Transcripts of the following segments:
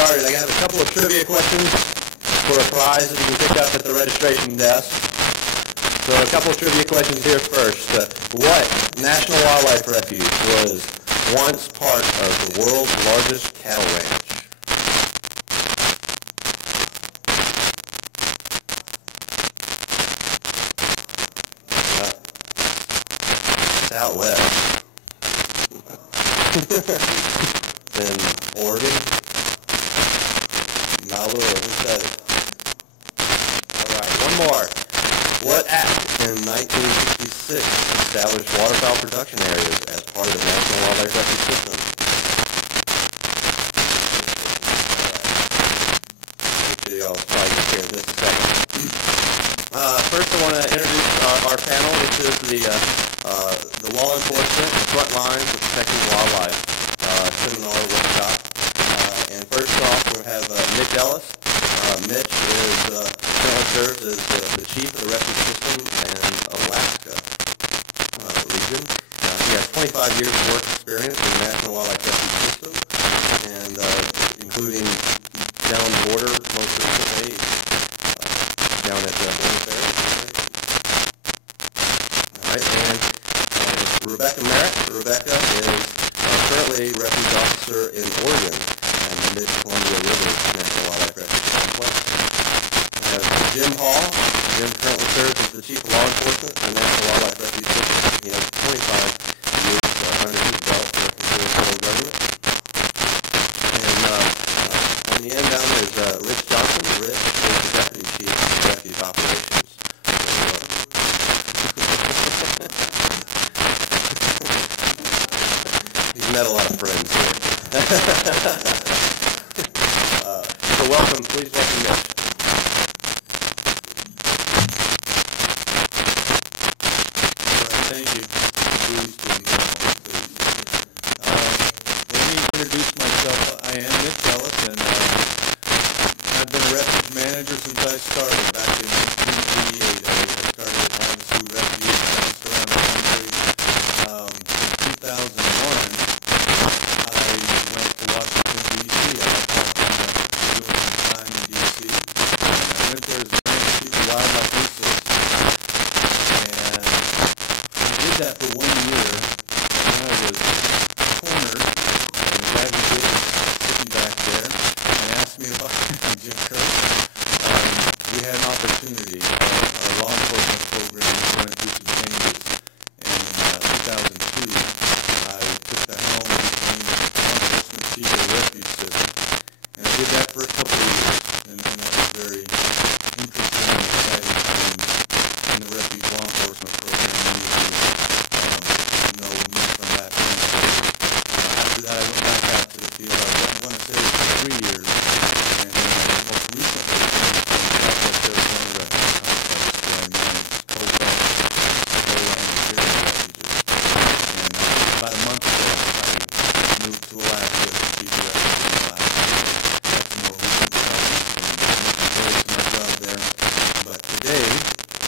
started, I have a couple of trivia questions for a prize that you can pick up at the registration desk. So a couple of trivia questions here first. What National Wildlife Refuge was once part of the world's largest cattle ranch? It's out west. In Oregon. Maldo, who said it? All right, one more. What act in 1966 established waterfowl production areas as part of the National Wildlife Refuge system? I'll probably get here in just a second. First, I want to introduce our panel. This is the law enforcement front lines of protecting wildlife seminar workshop. And first off, we have Mitch Ellis. Mitch is currently serves as the chief of the Refuge system in Alaska region. He has 25 years of work experience in the National Wildlife Refuge system, and including down the border most recently down at Ballroom D. All right, and Rebecca Merritt. Rebecca is currently refuge officer in Oregon and the Mid-Columbia River National Wildlife Refuge Complex. We have Jim Hall. Jim currently serves as the chief of law enforcement in the National Wildlife Refuge system. He has 25 years under his belt working for the federal government. And on the end down there's Rich Johnson. Rich is the deputy chief of refuge operations. He's met a lot of friends here. So welcome, please welcome Mitch. Thank you. Let me introduce myself. I am Mitch Ellis, and I've been a refuge manager since I started back in 1988. I started at Madison Refuge, bounced around the country. In 2001, I went to Washington, D.C. I was doing some time in D.C. And I went there as the chief of wildlife resources. And I did that for 1 year, and then I was cornered, and the guy who did it was sitting back there and asked me if I Jim Kirk. We had an opportunity. Our law enforcement program went through some changes, and in 2002, I took the helm and became the law enforcement chief of the refuge system. And I did that for a couple of years, and that was very interesting and exciting time in the refuge law enforcement program. Many of you know me from that time. After that, I went back out to the field. I want to say it was 3 years, and most recently, Southwest Arizona Refuge Complex, where I managed co-development, co-land and zero refuges. And about a month ago, I moved to Alaska to chief of refuge in Alaska. That's a more recent development, and I'm looking forward to my job there. But today,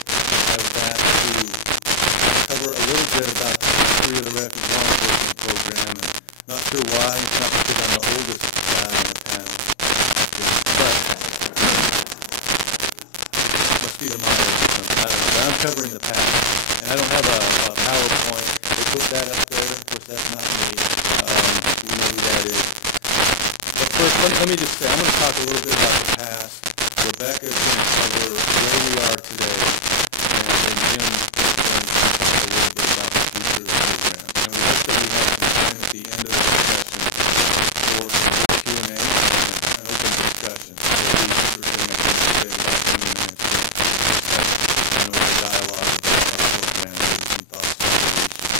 I was asked to cover a little bit about the history of the refuge law enforcement program, and not sure why. It's not because I'm the oldest guy on the panel, but must be the model or something. I don't know. But I'm covering the past, and I don't have a PowerPoint. They put that up there. Of course, that's not me. We know who that is. But first, let me just say, I'm going to talk a little bit about the past. Rebecca is going to cover where we are today, and Jim is going to talk a little bit about the future of the program. And we hope that we have some time at the end of the discussion for some Q&A and an open discussion. So please, we're going to say about 20 minutes for discussion and with a dialogue about our program and some thoughts on what we should do.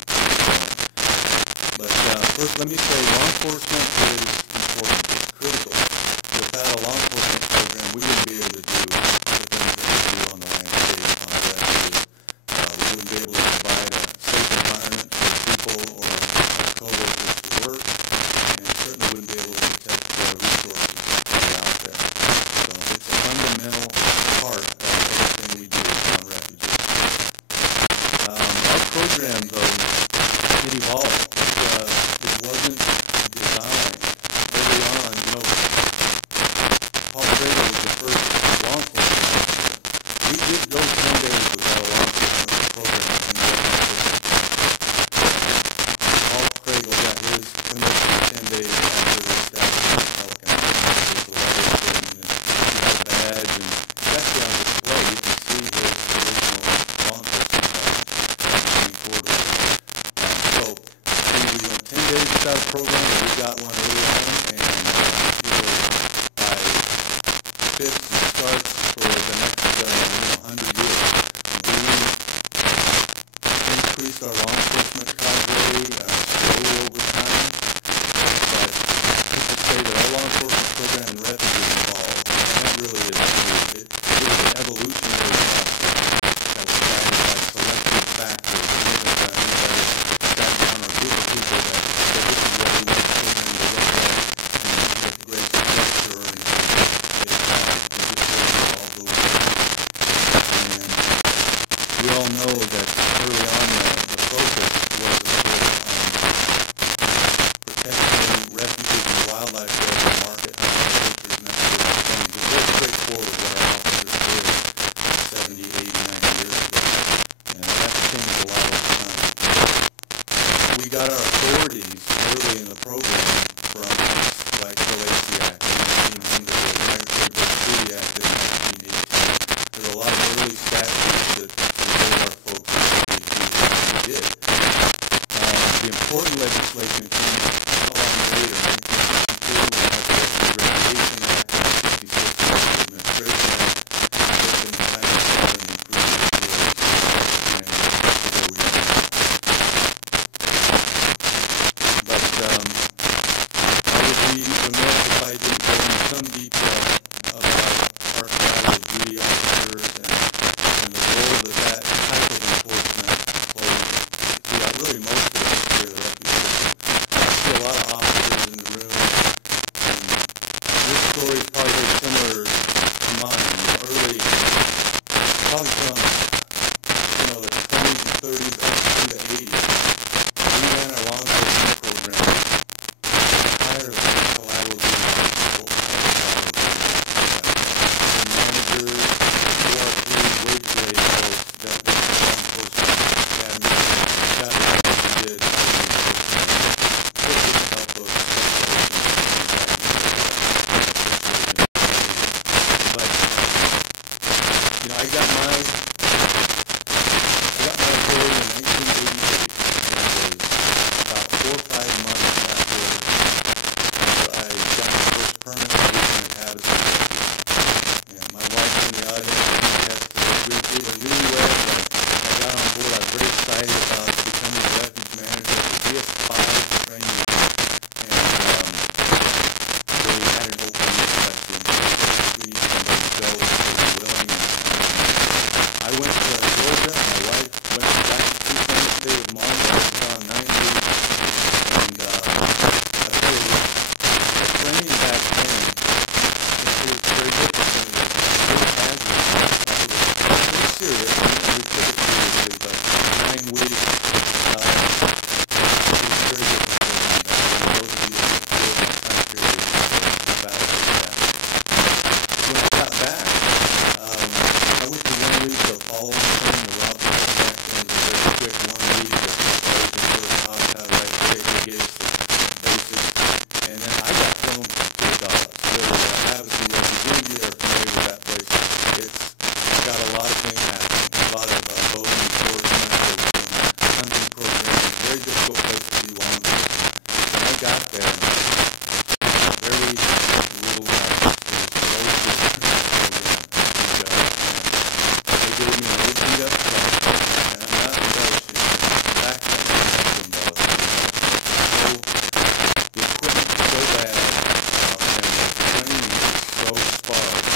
But first, let me say law enforcement is important. It's critical. Without a law enforcement program, we wouldn't be able to do the things that we do on the landscape, on the refuge. We wouldn't be able to provide a safe environment for people or co-workers to work, and certainly wouldn't be able to protect the resources that are out there. So it's a fundamental part of everything we do on refuges. Our program, though, it evolved. It wasn't designed early on. got a program, but we got one early on, and by fits and starts for the next 100 years. We increased our law enforcement cadre slowly over time, but people say that our law enforcement program in Refuge is involved, and that really is true. It was an evolutionary process that was guided by selective factors. It wasn't that anybody sat down or group of people that said this is what we want the program to look like, and with great structure or anything. It just evolved over time. And we all know that early on the focus was, of course, on protecting refuges and wildlife there in the market, poachers and that sort of thing. It's very straightforward what our officers did 70, 80, 90 years ago. And that's changed a lot over time. We got our authorities early in the program from like the Lacey Act in 1900, the Agricultural Treaty Act in 1918. There were a lot of early statutes that made our folks do what we did. The important legislation came along later. 1962, we had the Regulation Act, 1966, the Administration Act, and then 1997, the Improvement of Rules, and that's where we are. But I would be remiss if I didn't go into some detail about our collateral duty officers and the role that type of enforcement plays throughout really most of the history of the Refuge system. I see a lot of officers in the room, and this story is probably very similar to mine. Early, probably from the 20s and 30s up through the 80s, we ran our law enforcement program entirely collateral duty officers. The managers, ORPs, wage grade folks that went to law enforcement academy, that was what we did. Just to help those but I got my authority in 1988. It was about 4 or 5 months after I got my first permanent position at Madison. My wife's in the audience, and she has to briefly, but newlywed, I got on board. I was very excited about becoming a refuge manager at the DS5 training, and they had an opening question. We need somebody to go if they're willing. I went to Georgia. My wife went back to Tucson to stay with Mom. I was gone 9 weeks, and I tell you what, the training back then, it was very different than it has been. It was pretty serious, and we took it seriously, but 9 weeks, it was very different than those of you who lived in the time period can validate that. When I got back, I went to 1 week of following training, the Rob back then was a very quick 1 week of how to write paper, gave us the basics, and then I got thrown to the dogs. Literally, I haven't seen Refuge. Any of you that are familiar with that place, it's got a lot of things happening, a lot of boating enforcement, there's hunting programs, very difficult place to do law enforcement. When I got there, very little life. It was ferocious program, and they gave me an old beat-up truck, and I'm not embellishing. Back then, I had to embellish. The equipment was so bad, and the training was so sparse.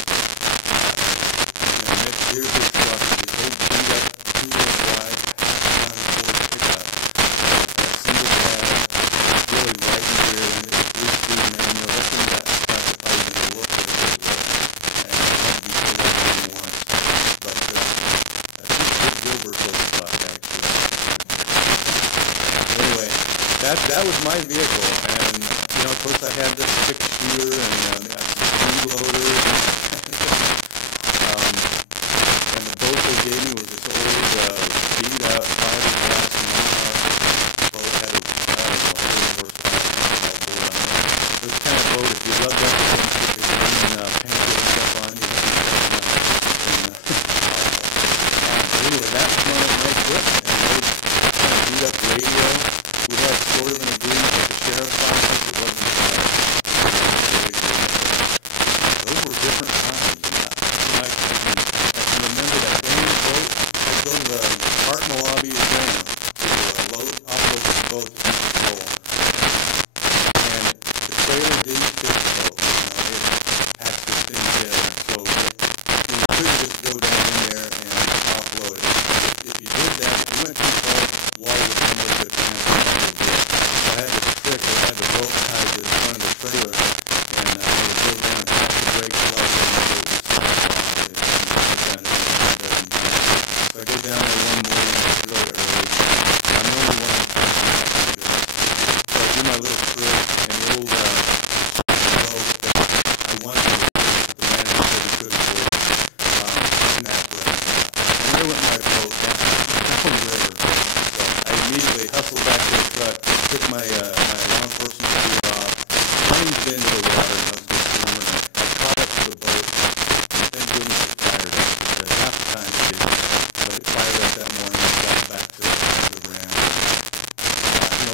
Mitch, here's this truck, this old beat-up, 2-wheel drive, half-ton Ford pickup, that single cab, really light in the rear, and it's 3-speed manual. That thing got stuck if I even looked at it. And I had to be pulled over once, but I think Dick Gilbert was the truck, actually. Anyway, that was my vehicle, and of course I had this 6-shooter and a speed loader, and the boat they gave me was this old beat up fiberglass boat. Had a, I don't know, 100 horsepower that boat on it. It was the kind of boat, if you rubbed up against it, the green paint and stuff on you, anyway, that was my equipment, and they kind of beat up radio. We had sort of an agreement with the sheriff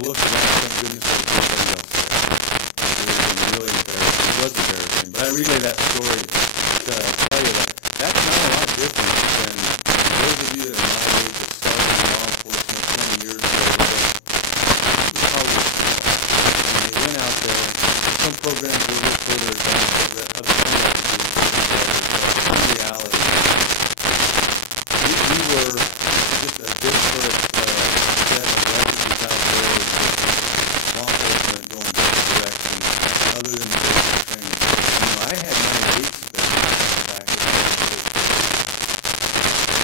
looked around, thank goodness there was nobody else there. It would have been really embarrassing. It was embarrassing. But I relay that story to tell you that that's not a lot different than those of you that are my age that started in law enforcement 20 years ago. This is how we feel. And they went out there. Some programs were a little further advanced, but other programs were in reality. We were just a disparate set of refugees out there with law enforcement going different directions other than the basic training. You know, I had my 8 spent back in the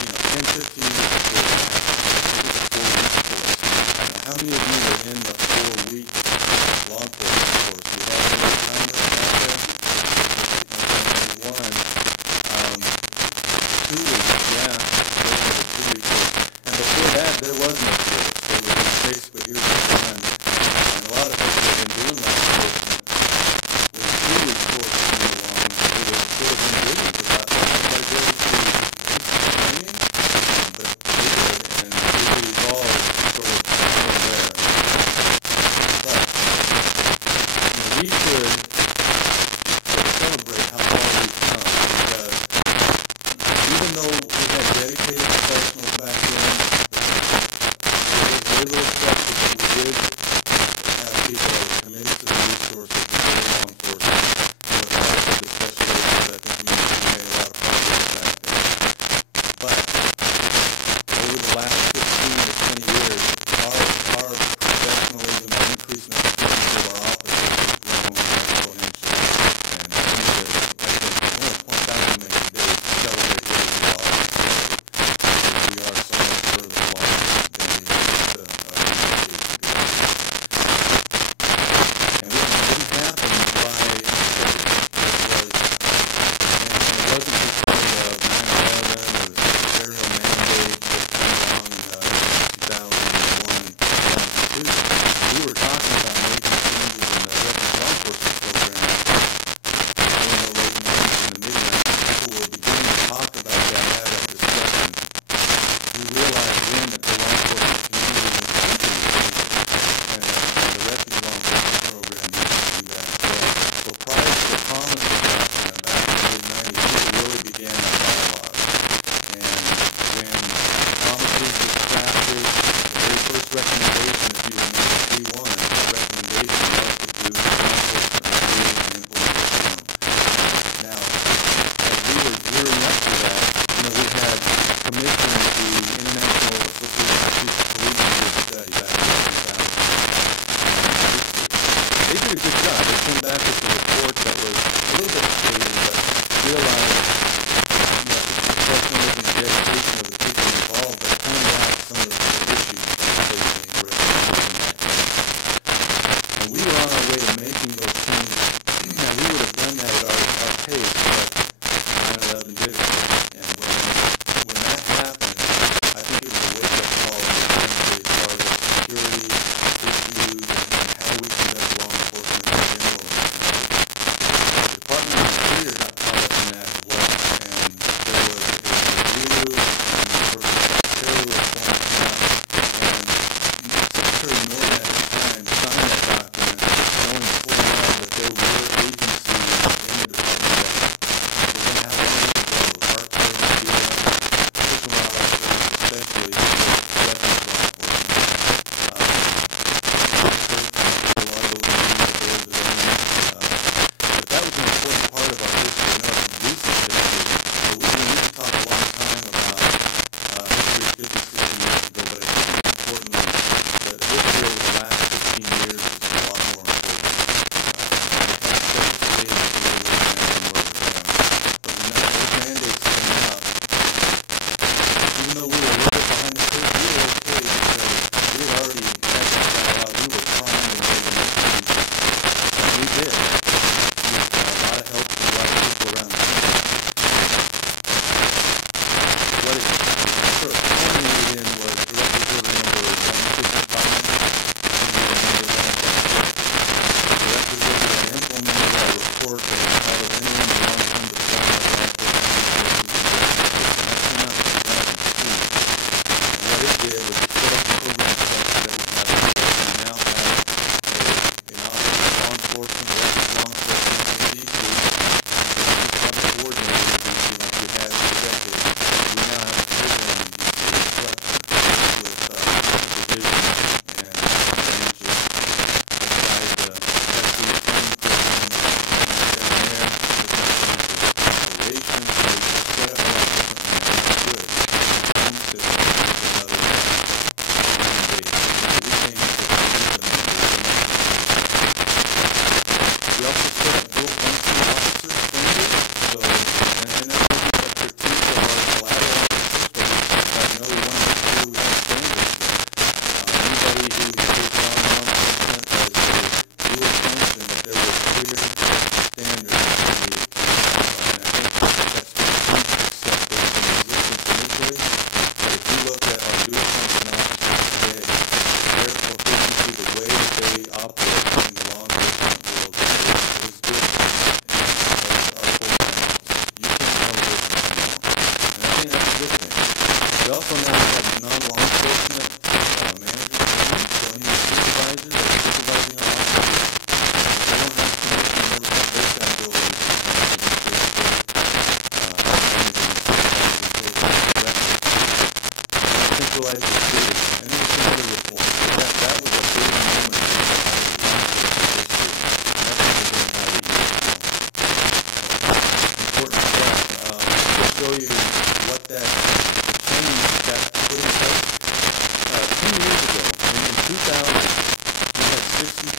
62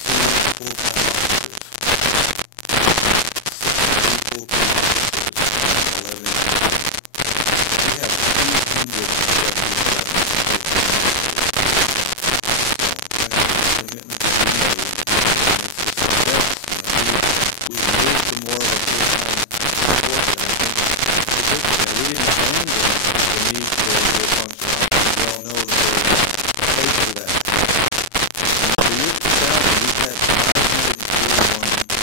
full-time officers. 62 full-time officers, 11 years. We have 377 full-time officers. Commitment that we made, and it's a success. We've moved to more of a full-time enforcement. I think it's ridiculous. We didn't abandon the need for a dual function officer. We all know that there's a place for that. And for year 2000, we've had 541 police officers.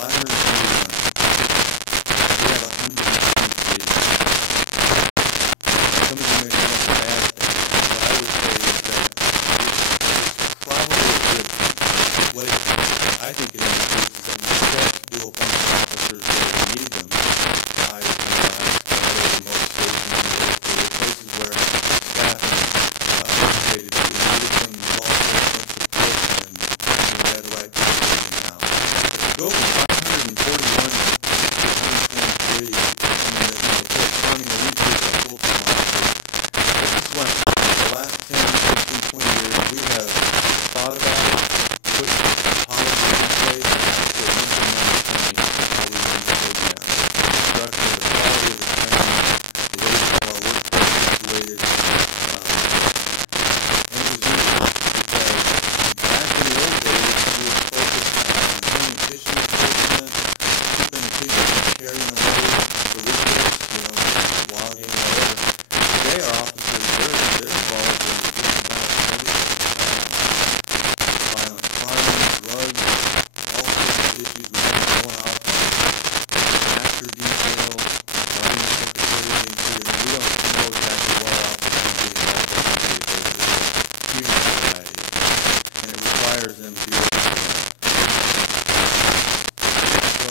541. We have 123. Some of you may not have bad things, but I would say is that it's probably a good thing. What I think it indicates is that we set dual function officers where we need them. I in most states in the world, there were places where staffing indicated that we needed some law enforcement support, and we had the right people doing it now. To go from 541 to 2023, corresponding a increase of full-time officers, this is when the last 10, 15, 20 years we have thought about it, put policies in place to implement change in how we run the program. The structure, the quality of the training, the way our workforce is situated, and it was easy because back in the old days we were focused on maintaining fishing enforcement, keeping the people from carrying away the resource, logging, whatever. Today our officers, they're involved in just about everything. Violent crime, drugs, all sorts of issues we have going on. Disaster details, running the secretary included. We don't know exactly what our officers are being involved in on a daily basis. It's a huge variety. And it requires them to be able to do that. So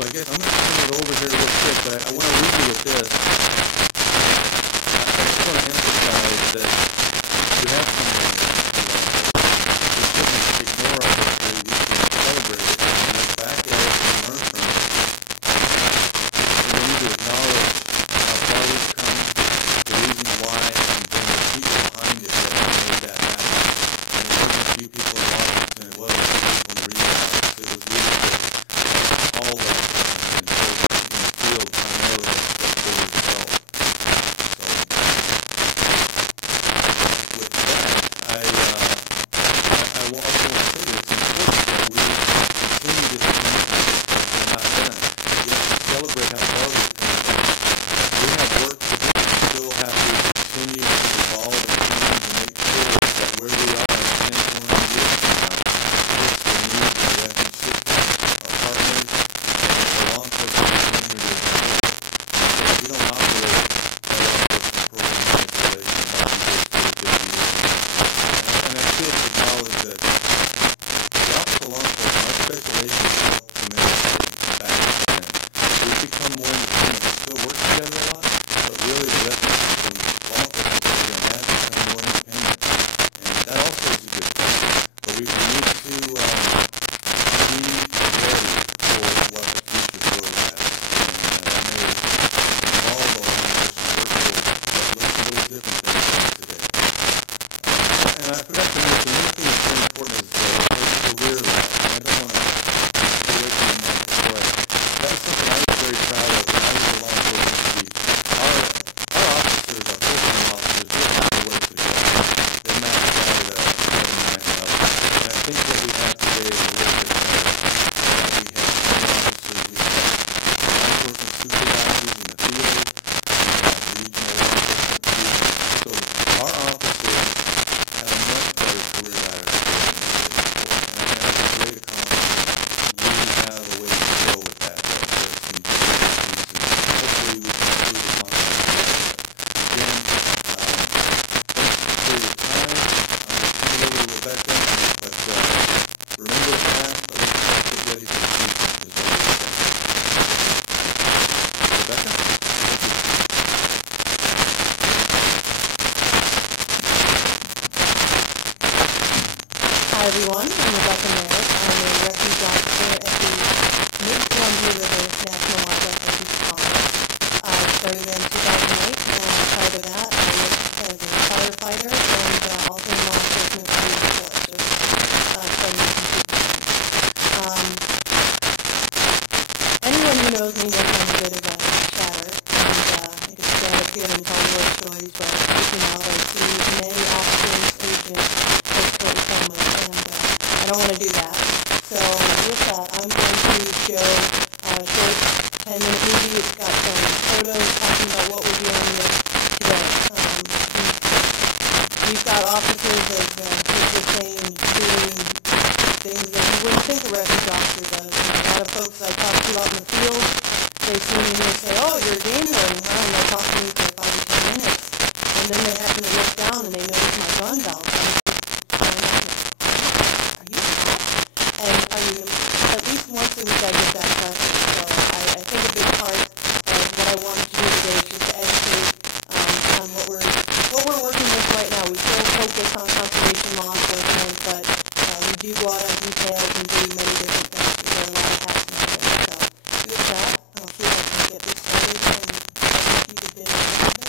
I guess I'm going to turn it over here real quick, but I want to leave you with this. I just want to emphasize that we have something we shouldn't ignore our history. We should celebrate it and look back at it and learn from it. We need to acknowledge how far we've come, the reasons why, and then the people behind it that made that happen. And it wasn't a few people in Washington, it wasn't a few people in the region office, it was leadership all levels and folks in the field primarily that they were developed. So with that, I knows me knows I'm a bit of a chatter, and I could stand up here and tell war stories, but speaking out, I see many officers, agents, folks for the family, and I don't want to do that. So with that, I'm going to show a short 10-minute movie. It's got some photos talking about what we're dealing with today. We've got officers, as Mitch was saying, doing things that you wouldn't think a refuge officer does. And a lot of folks I talk to out in the field, they see me and they say, "Oh, you're a game warden, huh?" And they'll talk to me for 5 to 10 minutes. And then they happen to look down and they notice my gun belt. And I'm like, "Are you that?" And I mean, at least once a week I get that question. So I think a big part of what I wanted to do today is just to educate on what we're working with right now. We still focus on conservation law enforcement, but we do go out on details and do many different things. We wear a lot of hats nowadays. So with that, I'll see if I can get this started and keep it in.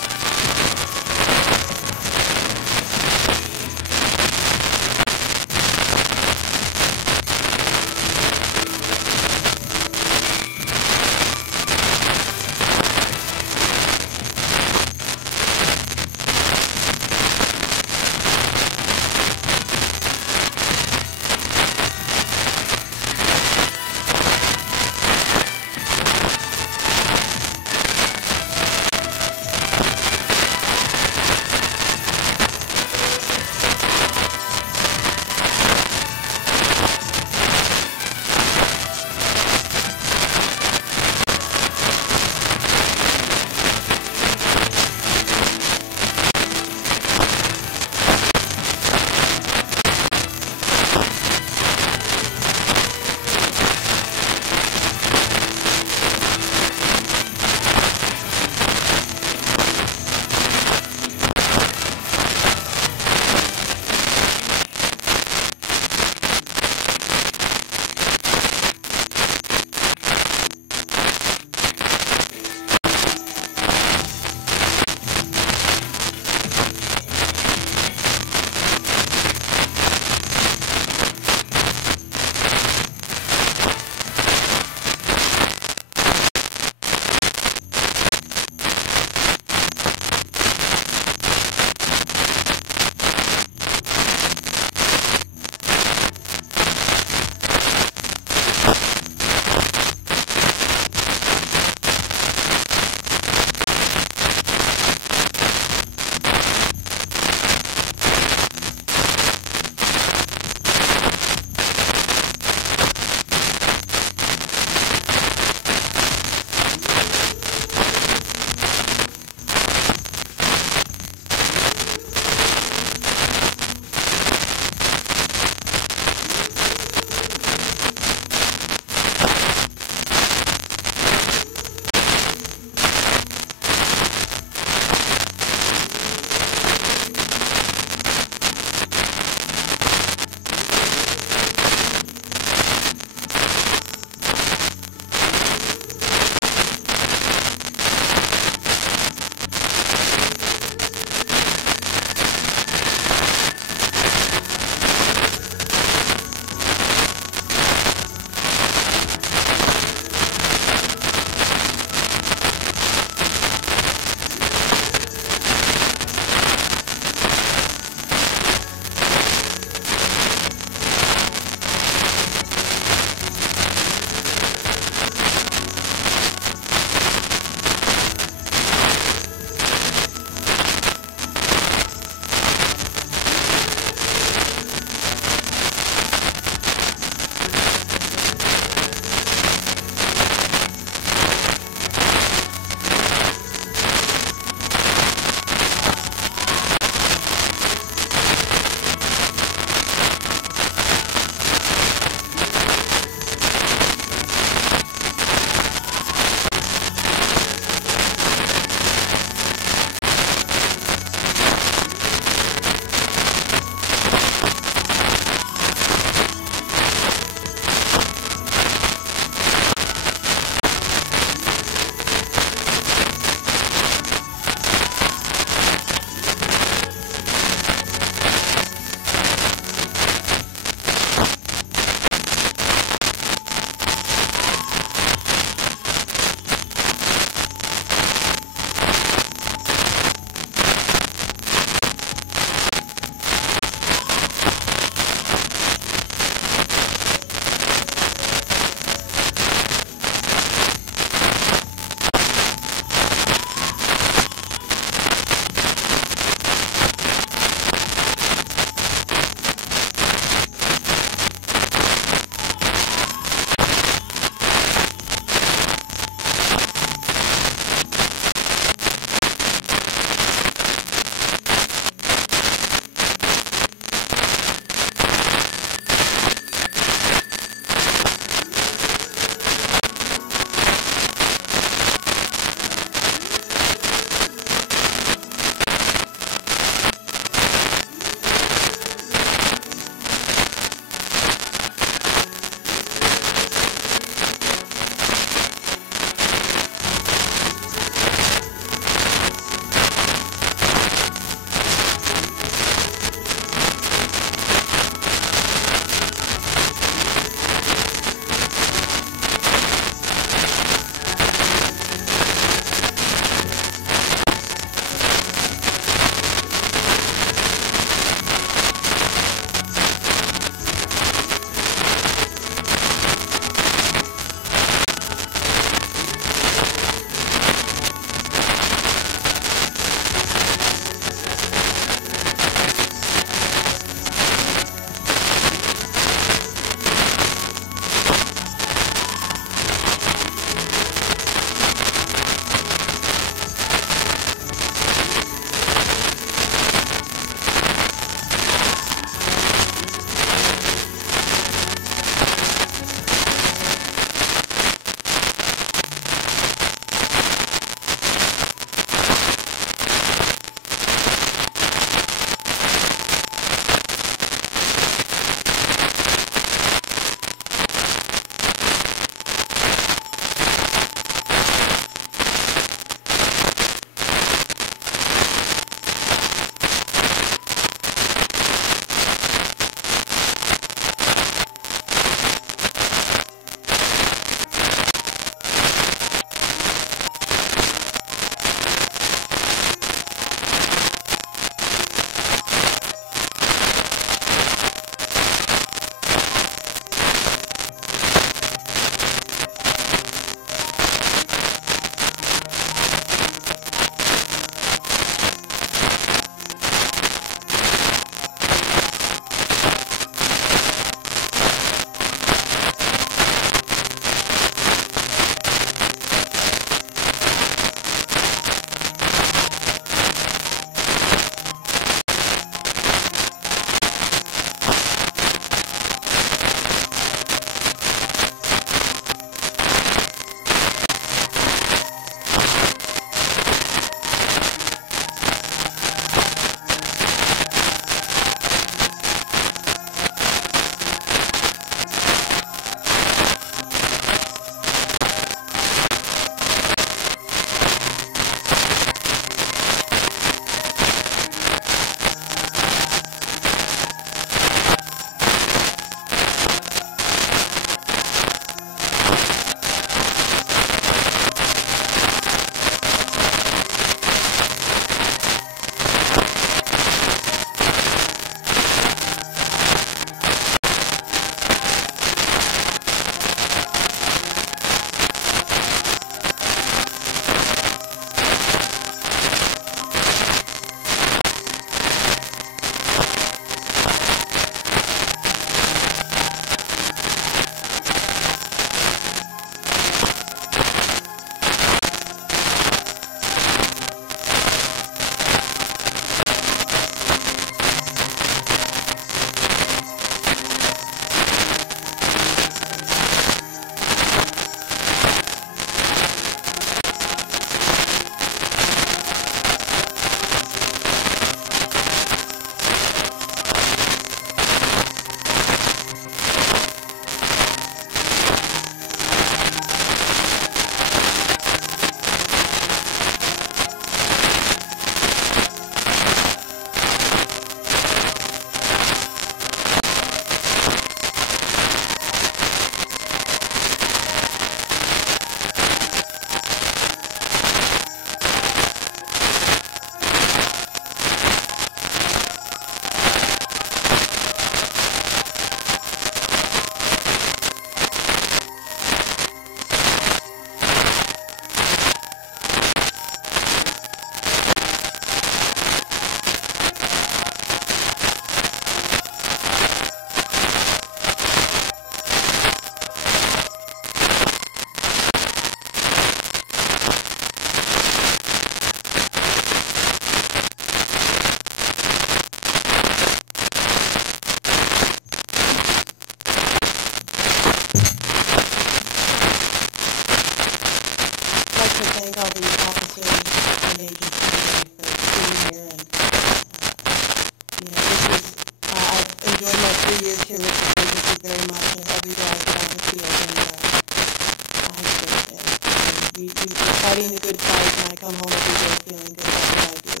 fighting a good fight, and I come home every day feeling good about what I do.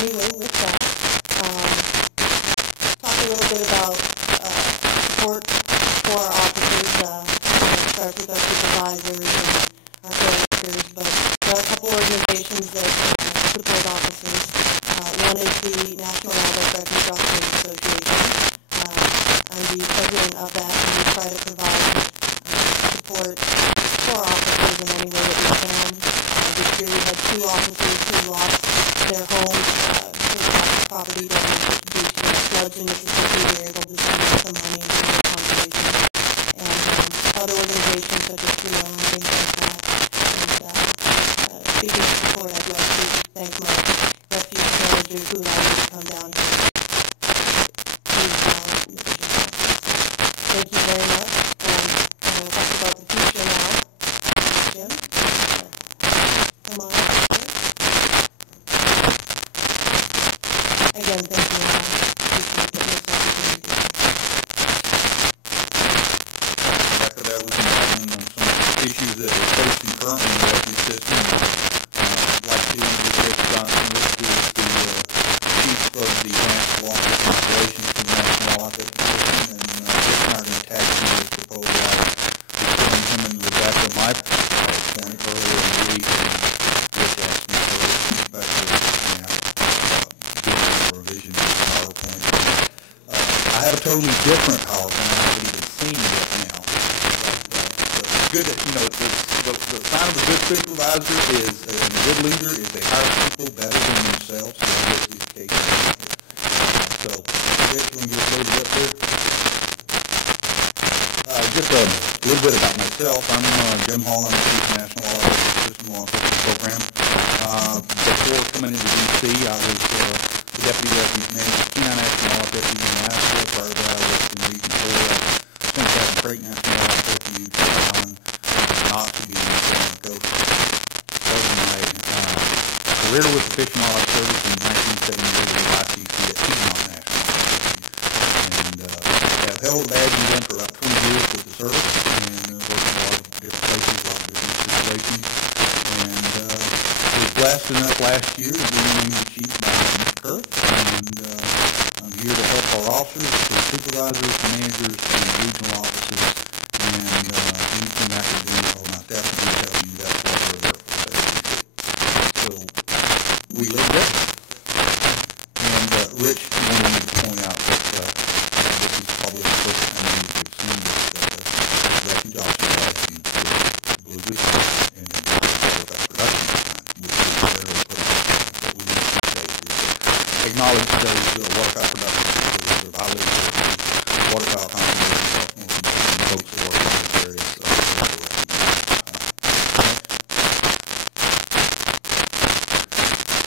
Anyway, with that, talk a little bit about support for our officers. It starts with our supervisors and our directors, but there are a couple organizations that support officers. One is the National Wildlife Refuge Officers Association. I'm the president of that, and we try to provide support for our officers in any way that we can. This year we had 2 officers who lost their homes, property damage due to floods in Mississippi. We were able to donate some money to their conservation, and other organizations such as Trio and things like that. And speaking of support, I'd like to thank my refuge managers who allowed me to come down here. Thank you very much. We'll talk about the future now. Jim, come on up. Again, thank you. After that, we can talk on some issues that we're facing currently in the refuge system. I'd like to introduce Johnson, which is the chief of the National Office of Operations for the National Office System, and Rick and I are going to tag team this proposal out. Putting him and Rebecca, my point earlier in the week, and Rick asked me for giving a revision of the PowerPoint. I have a totally different PowerPoint. I haven't even seen it yet now. Good, the sign of a good supervisor is, and a good leader is they hire people better than themselves. So that's the case. So, Rick, when you get loaded up there. Just a little bit about myself. I'm Jim Hall. I'm the Chief National Officer System Law Enforcement Program. Before coming into D.C., I was the Deputy Refuge Manager, Kenai National Law Deputy in Nashville. Prior to that, I worked in Region 4. I spent that in Creighton National Law Refuge, not to be in the Southern Coast. Started my career with the Fish and Wildlife Service in 1978 with ICC at Piedmont National Law Refuge. And have held a badge and gun for about 20 years with the service, and worked in a lot of different places, a lot of different situations. And was blessed enough last year to be named the chief by Mitch, and I'm here to help our officers, the supervisors, managers, and regional officers, and anything I can do, I'll definitely tell you that's what we're there for. So we live there. And Rich wanted me to point out that this is probably the first time you've seen this, that refuge officer license is blue leaf, and then that production time, which is rarely put on. But we need to acknowledge those waterfowl production facilities. I live with waterfowl conservation and folks that work in those areas.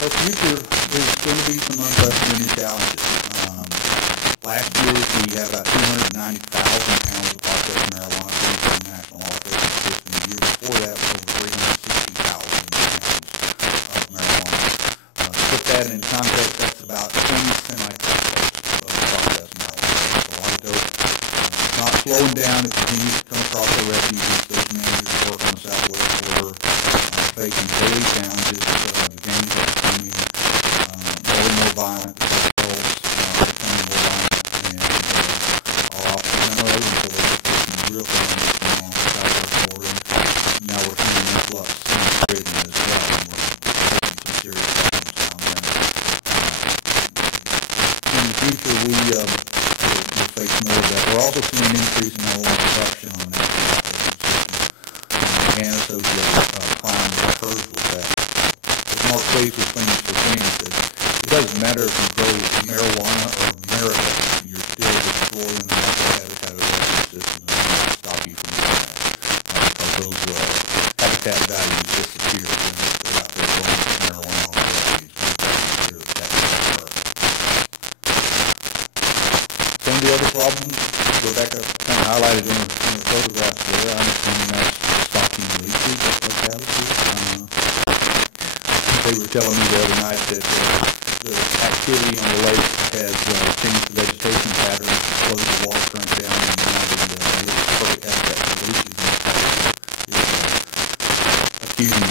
Our future is going to be some unprecedented challenges. Last year we had about 290,000 pounds of processed marijuana coming from the National Law Enforcement System. The year before that was over 360,000 pounds of marijuana. To put that in context, that's about 20 semi-truckloads of processed marijuana. That's a lot of dope. It's not slowing down. It continues to come across our refuges. Those managers work on the southwest border, facing daily challenges. The gangs are becoming more and more violent. The patrols are becoming more violent. And our officers and our agents are facing real challenges along the southwest border. Now we're seeing an influx in the Caribbean as well, and we're facing some serious problems down there. In the future, we'll face more of that. We're also seeing an increase in marijuana production on the national operating system and associated crime that occurs with that. As Mark Ways was famous for saying, it doesn't matter if you grow marijuana or Merritt, you're still destroying the natural habitat of the refuge system, and we need to stop you from doing that. Because those habitat values disappear when they're out there growing marijuana on the refuge. We've got to make sure that doesn't occur. Some of the other problems, Rebecca kind of highlighted in the photographs there. I'm assuming that's stocking leachage at localities. They were telling me the other night that the activity on the lake has changed the vegetation patterns, slowed the water current down, and now the perfect habitat for leachage is accusing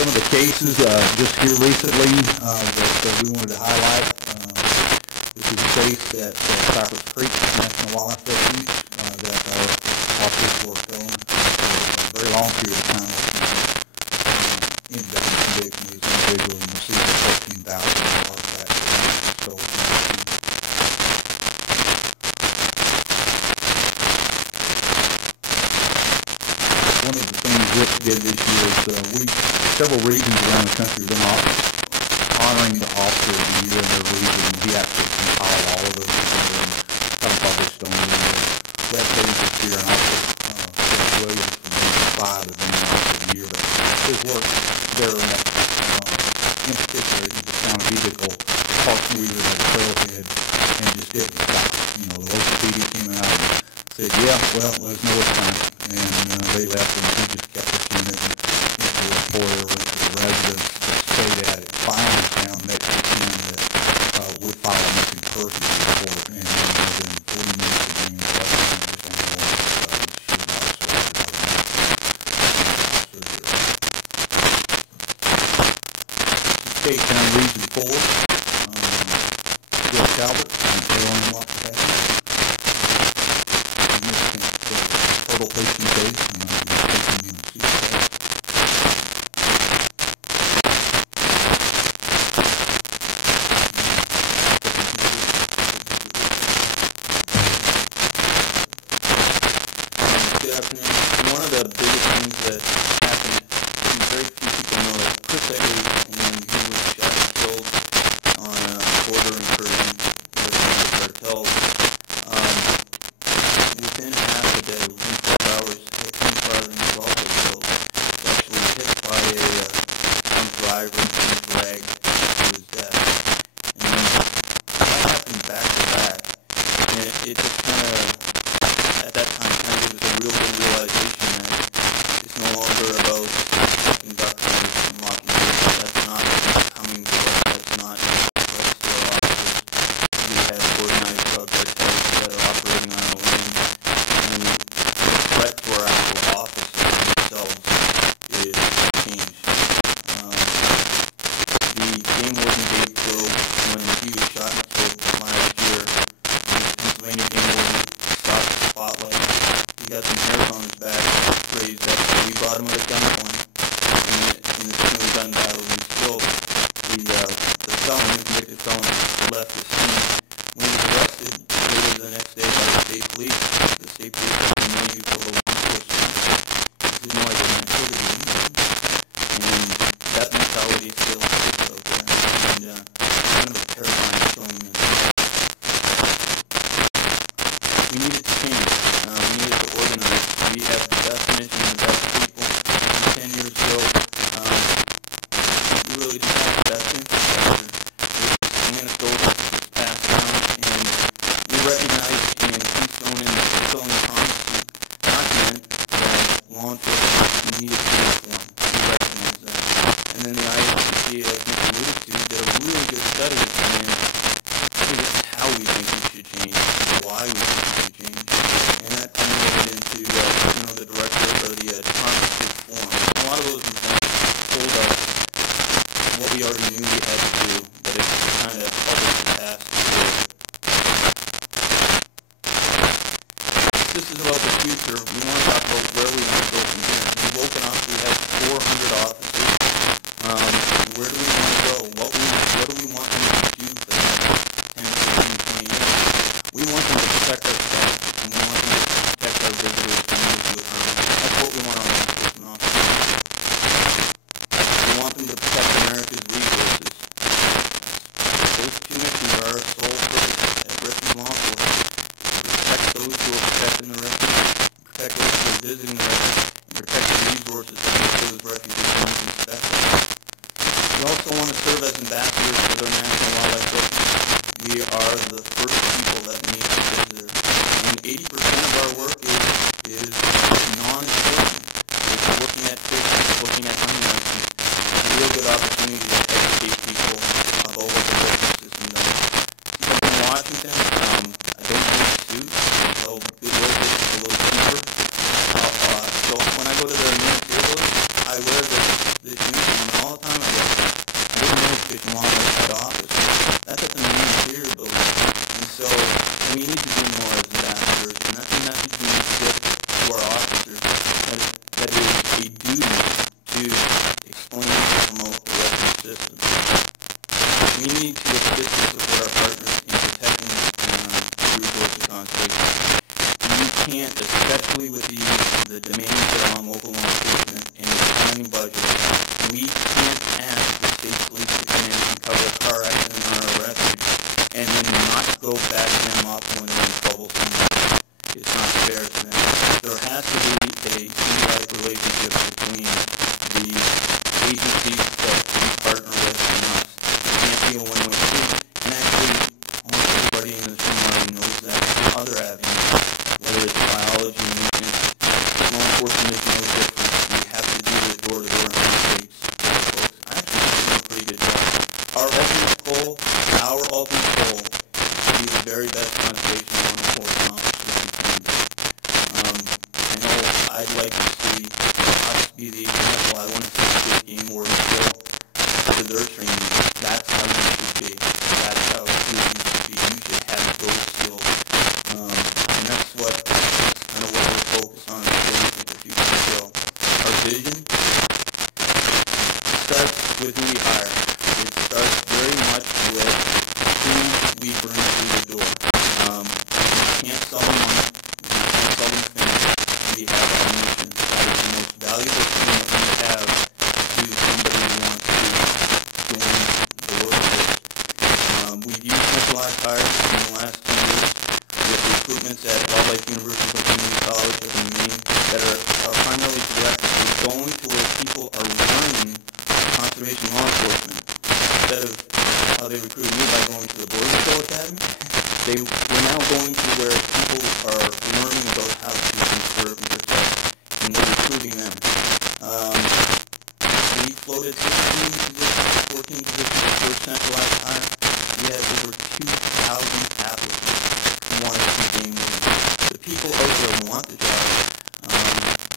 Some of the cases just here recently that we wanted to highlight. This is a case at Cypress Creek National Wildlife Refuge that our officers worked on for a very long period of time. Ended up in conviction of this individual and received a $14,000 back for stolen property. One of the things Rich did this year is several regions around the country have been honoring the officer of the year in their region. He actually compiled all of those together and got them published on the web page this year. And also Chris Williams from Region 5 has been the officer of the year. But his work there, in particular, he just found a vehicle parked weaver at a trailhead and just didn't stop. The local PD came out and said, yeah, well, there's no time. And they left and he just kept pursuing it. And the reporter went to the residence that stayed at it, finally found next to him that would file a missing persons report. And within 40 minutes of being arrested, he was on the warrant. He should not have survived by the case down in Region 4, Bill Talbot and Aaron Watson. Total facing case, and I'm taking him to that. Good afternoon. One of the biggest things that happened, and very few people know, that Chris Ellis, when he was shot and killed on a border incursion with the cartels, within half a day, within 12 hours, his father was also killed. He was actually hit by a drunk driver and dragged to his death. And that happened back to back. And it just kind of, at that time, kind of gave us a real good realization that it's no longer about checking documents and locking doors. That's not coming to us. That's not threats to our officers. We have organized drug cartels that are operating on our land. And the threat to our actual officers themselves is changed. The game warden Dave Crow, when he was shot and killed last year, the Pennsylvania game warden stopped the spotlight. He got some hairs on his back, raised up. We brought him at a gunpoint in the single gun battle. He killed the felon, the convicted felon, left the scene. When he was arrested later the next day by the state police had been made before the law enforcement. He had no idea when he killed him. And that mentality still exists out there. And kind of a terrifying feeling. We need it to change. We need it to organize. We have the best mission and the best people. 10 years ago, we really didn't have the best infrastructure. It was anecdotal, it's passed down, and we recognize in Keystone and Keystone Thomas document that law enforcement needed to be informed. We recognize that. And then the ISPC, as Mitch alluded to, did a really good study and figured out how we think we should change, why we think we should change. And that culminated into the director or the department did form. A lot of those informants told us what we already knew we had to do, but it kind of helped us to pass through it. This is about the future. We want to talk about where we want to go from here. We've woken up, we have 400 officers. Where do we want to go? What do we want them to do for the next 10, 15, 20 years? We want them to protect our staff, and we want them to protect our visitors coming into the town. That's what we want our law enforcement officers to do. We want them to protect America's resources. Those two missions are our sole purpose at Refuge Law Enforcement. Protect those who are protecting the refuge, protect those who are especially with the demands that are on local law enforcement and the declining budget, we can't ask the state police to come in and cover a car accident on our refuge and then not go back them up when they're in trouble somewhere. It's not fair to them. There has to be a symbiotic relationship between the agencies that we partner with and us. It can't be a one-way street. And actually, almost everybody in this room already knows that. Other avenues, whether it's biology, maintenance, law enforcement is no different. We have to do the door-to-door handshakes with folks. I actually think we're doing a pretty good job. Our ultimate goal is to be the very best conservation law enforcement officer we can be. I know I'd like to see us be the example. I want to see state game wardens go to their training. That's how you should be. That's how you should be. You should have those skills. And that's kind of what we're focused on in the future. So our vision starts with who we hire. It starts very much with who we bring through the door. We can't sell them money. We can't sell them fame. We have our mission. That is the most valuable thing that we have to somebody who wants to join the workforce. We've used centralized hires in the last 2 years with recruitments at Wildlife University and Community College up in Maine that are primarily directed to going to where people are learning conservation law enforcement. Instead of how they recruited me by going to the Border Patrol Academy, we're now going to where people are learning about how to conserve and protect, and we're recruiting them. We floated 16 positions, 14 positions for centralized hire. We had over 2,000 applicants who wanted to be game wardens. The people out there want the job.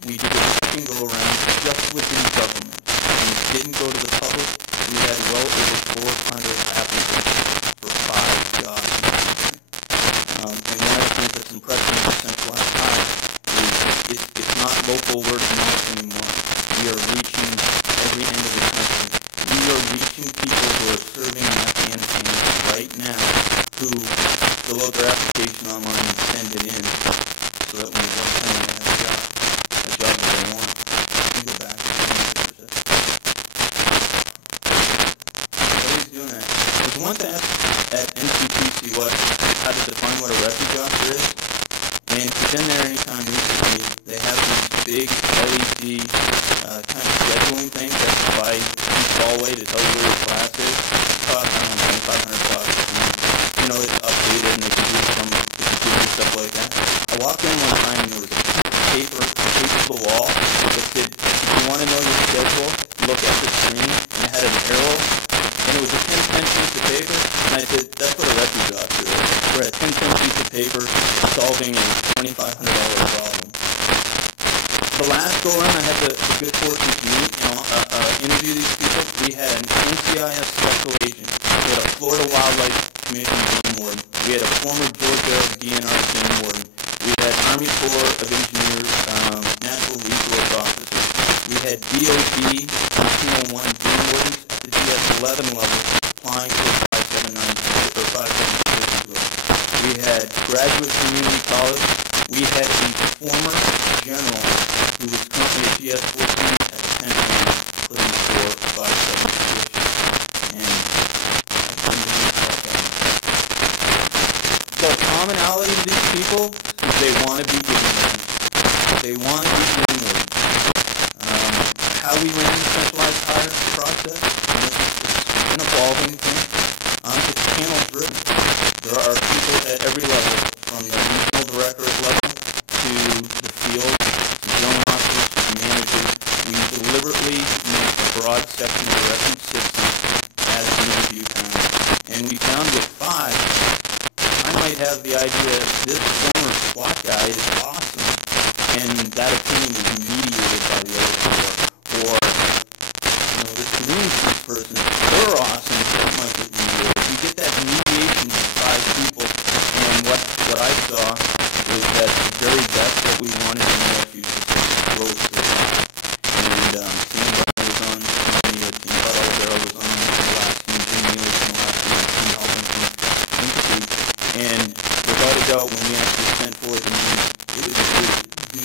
We did a second go around just within government. And it didn't go to the public. We had well over 400 applicants for 5 jobs. And one of the things that's impressive with centralized hire is it's not local word of mouth anymore. We are reaching every end of the country. We are reaching people who are serving in Afghanistan right now who fill out their application online and send it in so that when one time they have a job that they want, we go back and do it. Nobody's doing that. There's one to ask at NCPC how to define what a refuge officer is. And if you've been there anytime recently, they have these big LED kind of scheduling things that provide each hallway to tell you where your class is. It costs, I don't know, $2,500. And, it's updated and they can do some computer stuff like that. I walked in one time and there was a paper taped to the wall that said, if you want to know your schedule, look at the screen, and it had an arrow, and it was a 10-cent piece of paper, and I said, that's what a refuge officer is. We're a 10-cent piece of paper solving a $2,500 problem. The last go around, I had the good fortune to meet and interview these people. We had an NCIS special agent. We had a Florida Wildlife Commission game warden. We had a former Georgia DNR game warden. We had Army Corps of Engineers, Natural Resource Officers. We had DOD 1901 game wardens at the DS11 level applying for 579 or 576. We had graduates from Community College. We had a former general who was currently at GS-14 at the Pentagon putting for 576. And the commonality to these people is they want to be game wardens. They want to be game wardens. How we ran the centralized hire process, it's an evolving thing. It's panel driven. There are people at every level, from the regional director level to the field, to zone officers, to managers. We deliberately make a broad section of the refuge system as an interview panel. And we found with 5, I might have the idea this former SWAT guy is awesome, and that opinion is mediated by the other 4. Or, this communications person, they're awesome, that might get mediated. We get that mediation of 5 people, and what I saw was that the very best that we wanted in the refuge system rose to the top. And Sam Butler was on the team, Bud Alvaro was on the last team, Jim Neal was on the last team, Team Alvin from Institute. And without a doubt, when we actually sent forward the names, it was a group. We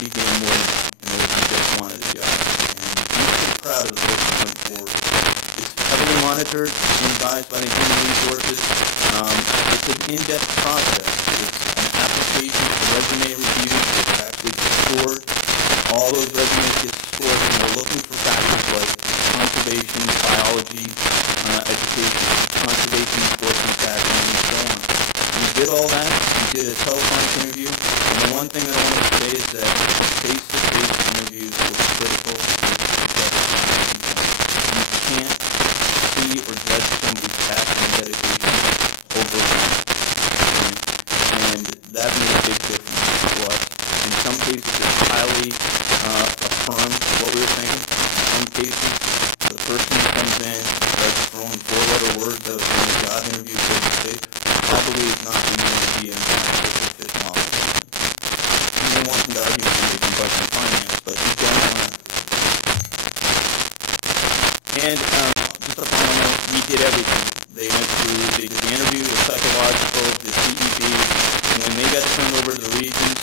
be game warden and those who just wanted a job. And I'm pretty proud of the folks who went forward. It's heavily monitored and advised by the human resources. It's an in-depth process. It's an application for resume review that's actually scored. All those resumes get scored, and they're looking for factors like conservation, biology, education, conservation, enforcement background, and so on. We did all that. We did a telephonic interview. And the one thing that I want to say is that face-to-face interviews were critical to success. You can't see or judge somebody's passion and dedication over time. And that made a big difference to us. In some cases, it highly affirmed what we were thinking. In some cases, the person who comes in and starts throwing four-letter words out in a job interview face-to-face probably is not going to be in a fit model. You may want some arguments in your combustion finance, but you don't want to. And just a final note, we did everything. They did the interview, the psychological, the CEB, and when they got turned over to the regions,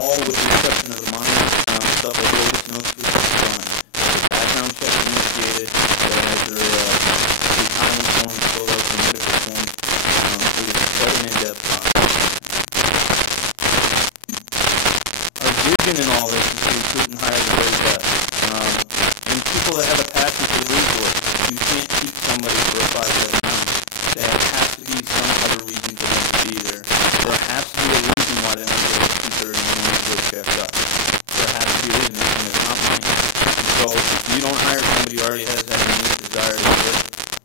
all with the exception of the minor stuff like Lotus Notes was done. The background check initiated, their retirement forms, filled out, the medical forms. It was quite an in-depth process. Our vision in all this is to recruit and hire the very best. And people that have a passion for the resource. You can't keep somebody for a 5-7 months. There has to be some other reason for them to be there. There has to be a reason why they don't get up at 2:30 in the morning to go check up. There has to be a reason, and it's not money. And so if you don't hire somebody who already has that innate desire to do it,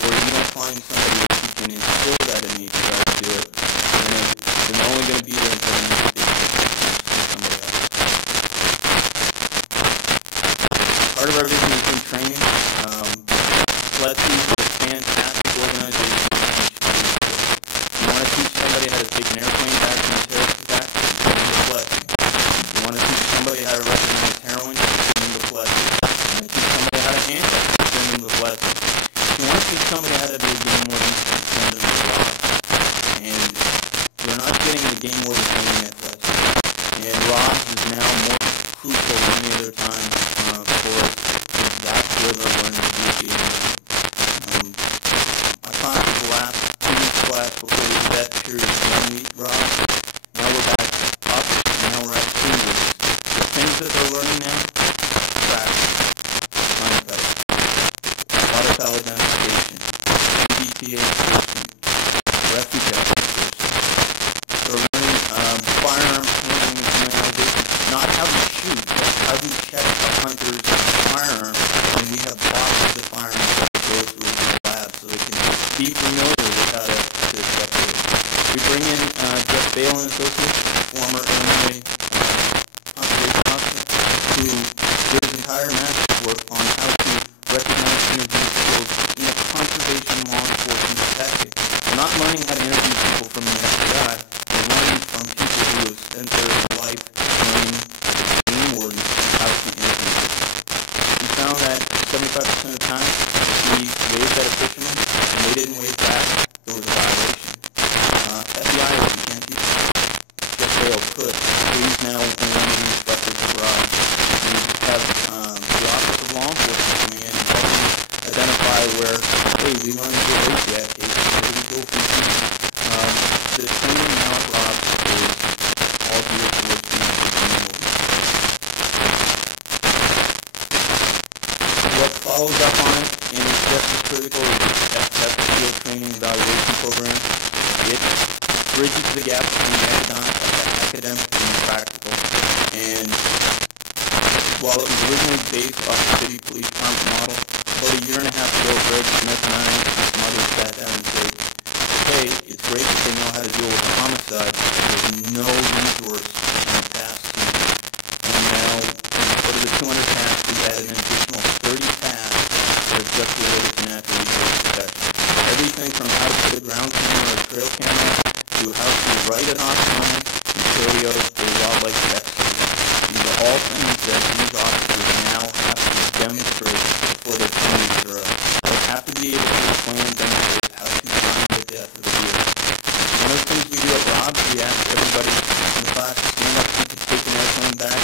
or you don't find somebody that you can instill that innate desire to do it, then they're only going to be there until the next day somebody else. Part of our vision has been training. Refuge is a fantastic organization to teach training for. You want to teach somebody how to take an airplane back from a terrorist attack? Send them to Refuge. You want to teach somebody how to recognize heroin? Send them to Refuge. You want to teach somebody how to handcuff? Send them to Refuge. You want to teach somebody how to be a game warden? Send them to Refuge. And we're not getting the game warden training at Refuge. And Rob is now more crucial than any other time for us. That's where they're learning to be a game warden. I found the last 2 weeks class before we did that period of 1 week, Rob. Now we're back up, and now we're at 2 weeks. The things that they're learning now, practice, contact, waterfowl identification, PBTA enforcement, refuge application. They're learning firearms handling and criminalization, not how to shoot, but how to check a hunter's firearm, and we have boxes of firearms that go through the lab so they can be familiar with how to check it. We bring in Jeff Bale and Associates, former Illinois conservation officer, who did his entire master's work on how to recognize interview skills in a conservation law enforcement tactic. We're not learning how to interview people from the FBI. We're learning from people who have spent their life training game wardens how to interview people. We found that 75% of the time, we waved at a fisherman, and they didn't wave back. There was a violation. FBI agents can't do that. Jeff Bale could. He's now one of the instructors abroad. We have the Office of Law Enforcement coming in and helping identify where, hey, we run into a race rat case, where do we go from here? The training now at Rob is all geared towards being a game warden. What follows up on it, and it's just as critical as the field training evaluation program. It bridges the gap between the academic and the practical. And while it was originally based off the city police department model, about a year and a half ago, Greg Smith and I and some others sat down and said, hey, it's great that they know how to deal with a homicide, but there's no resource on fast team. And now, instead of the 200 tasks, we added an additional 30 tasks that are just related to natural resource protection. Everything from how to put a ground camera or a trail camera to how to write an option and carry out a wildlife check. These are all things that these officers now have to demonstrate before they're trained for us. They have to be able to explain and demonstrate how to find the death of the deer. One of the things we do at Rob, we ask everybody in the class to stand up and take an airplane back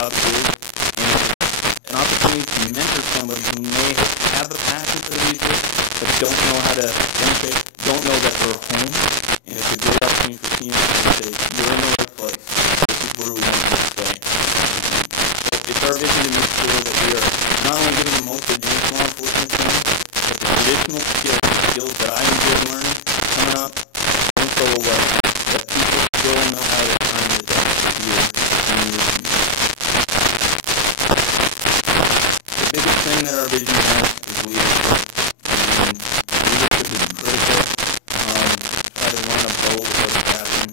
job is, and it's an opportunity to mentor somebody who may have the passion for the music, but don't know how to demonstrate, don't know that they're home, and it's a great opportunity for teams to say, you're in the right place, this is where we want you to stay. It's our vision to make sure that we are not only getting the most advanced law enforcement training, but the traditional skills that I enjoyed learning coming up don't go away, that people still know how to time the desk here in the future. The biggest thing that our vision has is leadership, and leadership is critical. Try to run a boat with what's happening.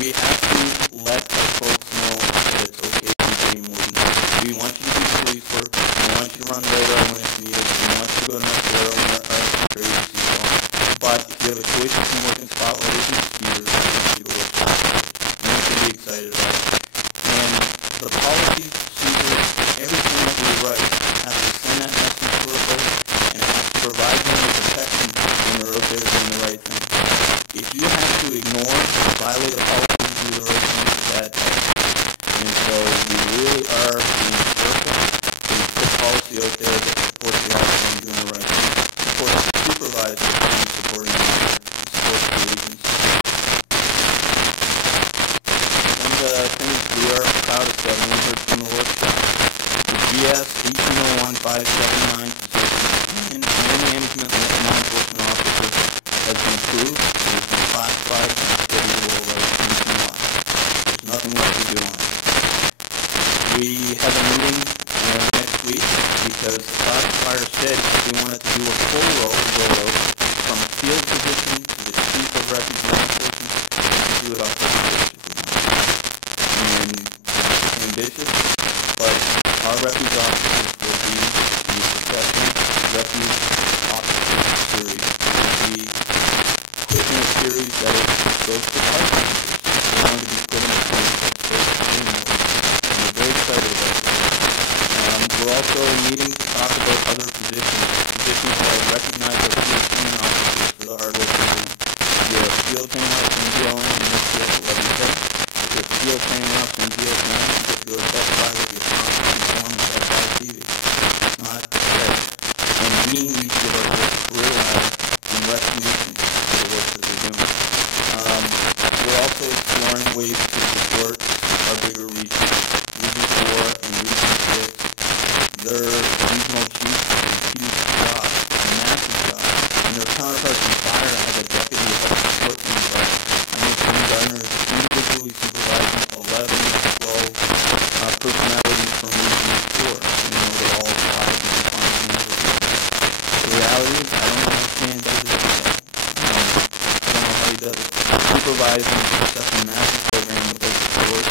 We have to let our folks know that it's okay to be more than that. We want you to do police work. We want you to run radar when it's needed. We want you to go to Metro when our crazy season. But if you have a choice between working spotlight or computers, I want you to work spotlight. And you can be excited about it. And the policies, procedures, everything that we write has to send that message to our folks, and it has to provide them with protection when they're out there doing the right thing. If you have to ignore or violate a policy to do the right thing, it's bad policy. And so we really are being careful to put policy out there that supports the officer in doing the right thing, supports the supervisor in supporting the officer, and supports the agency. One of the things we are proud of that we heard from the workshop, the GS 1801579 position and management law enforcement officer has been approved and has been classified and scheduled There's nothing left to do on it. We have a meeting next week because the classifier said if we wanted to do a full rollout from a field position to the chief of refuge law enforcement, we can do it off the field if we want. And it's ambitious, but our refuge officers will be the professional refuge officer series. It will be put in a series that is exposed to partners. We're going to be put in a series that's exposed to females. And we're very excited about this. We're also meeting to talk about other positions that recognize our field training officers for the hard work they're doing. If you're a field training officer in DLN, you must be at 11K. If you're a field training officer in DLN, you get to go to Best Buy with your constant performance at Buy TV. It's not fair. And we need to give our folks career ladder and recognition for the work that they're doing. We're also exploring ways to support our bigger regions. Region 4 and Region 6. Their regional chiefs do a huge job, a massive job, and their counterparts in fire have a deputy who helps support them, but I know Tim Gardner is individually supervising 11 to 12 personalities from Region 4, and know they're all five and responsible for people. The reality is, I don't know how Stan does it himself. I don't know how he does it. Supervising such a massive program with those support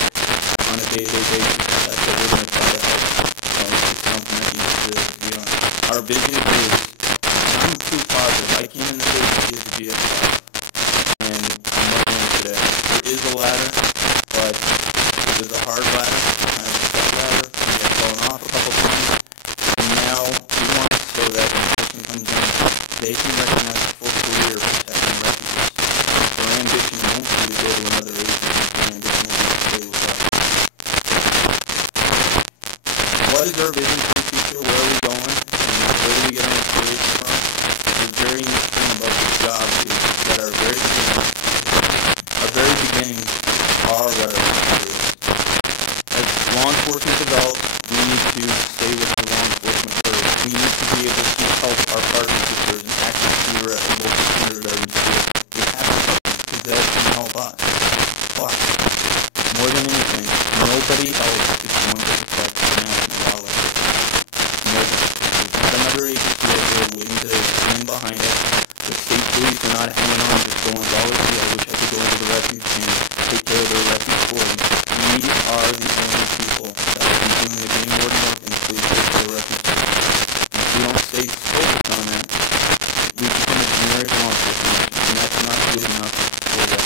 on a day-to-day basis, that's what we're going to try to help. It's something that needs to be on. Our vision is, I'm too positive. I came in this agency as a GSI, and I'm looking into that. There is a ladder, but it was a hard ladder, kind of a step ladder, and we got thrown off a couple times, and now we want it so that when a person comes in, they can recognize a full career protecting refugees. Their ambition won't be to go to another agency, their ambition will be to stay with us. What is our vision for the future? Where are we going? And where do we get our inspiration from? The very neat thing about this job is that our very beginnings are what our future is. As law enforcement develops, we need to stay with the law enforcement first. We need to be able to help our partner sisters and active shooter at the local kindergarten school. We have to help them because that can help us. But more than anything, nobody else is going to protect the national wildlife. Nobody. There's not another agency out there waiting to stand behind us. The state police are not hanging on just going, well, I wish I could go into the refuge and take care of their refuge for them. We are the only people that will be doing the game warden work and the police work for the refuge. If we don't stay focused on that, we become a generic law enforcement, and that's not good enough for that.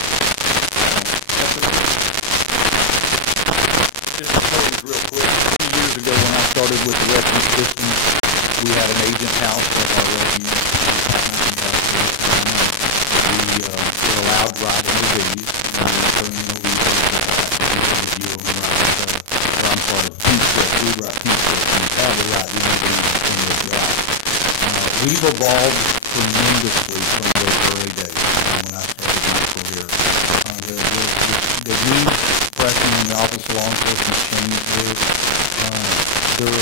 Just to tell you real quick, 2 years ago when I started with the refuge system, we had an agent house at our refuge. We were allowed to ride in the V's, and we turned in a lead. we've evolved tremendously from those early days when I started my career. The needs expression in the Office of Law Enforcement changed their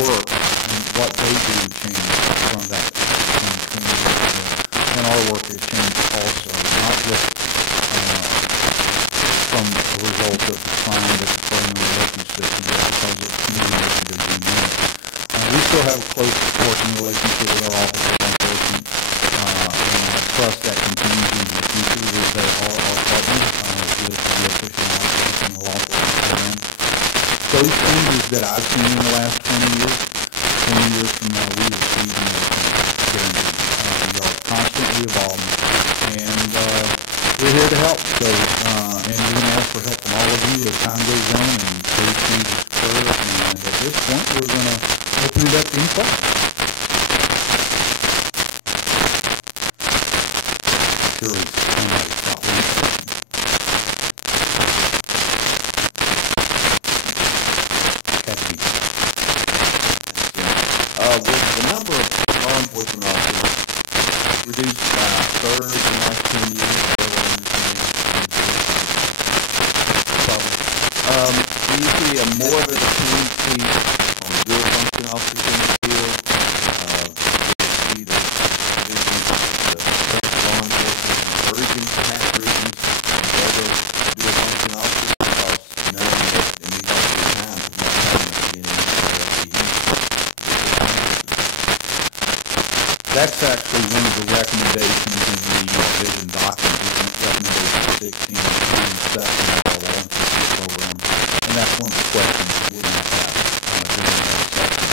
work and what they do changed from that from 20 years ago. And our work has changed also, not just from a result of the crime that's occurring in the refuge system, but because of community initiatives we manage. We still have a close working relationship with our Office of Law Enforcement, and I trust that continues into the future. They are our partners with the official officers and the law enforcement program. Those changes that I've seen in the last 20 years from now, we will see them guaranteed. We are constantly evolving, and we're here to help. So, and we're going to ask for help from all of you as time goes on and those changes occur. And at this point, we're going to open it up to any questions. Sure, somebody's got one question. With the number of law enforcement officers reduced by a third in the last 10 years, do you see a more of a dependency on dual function officers in the field? See the divisions of the law enforcement encouraging perhaps reasons as well as dual function officers because knowing that in these officer times we're not having to get into That's actually one of the recommendations in the vision document, recommendation 16 and 7 of our law enforcement program. And that's one of the questions that we're going to have during that section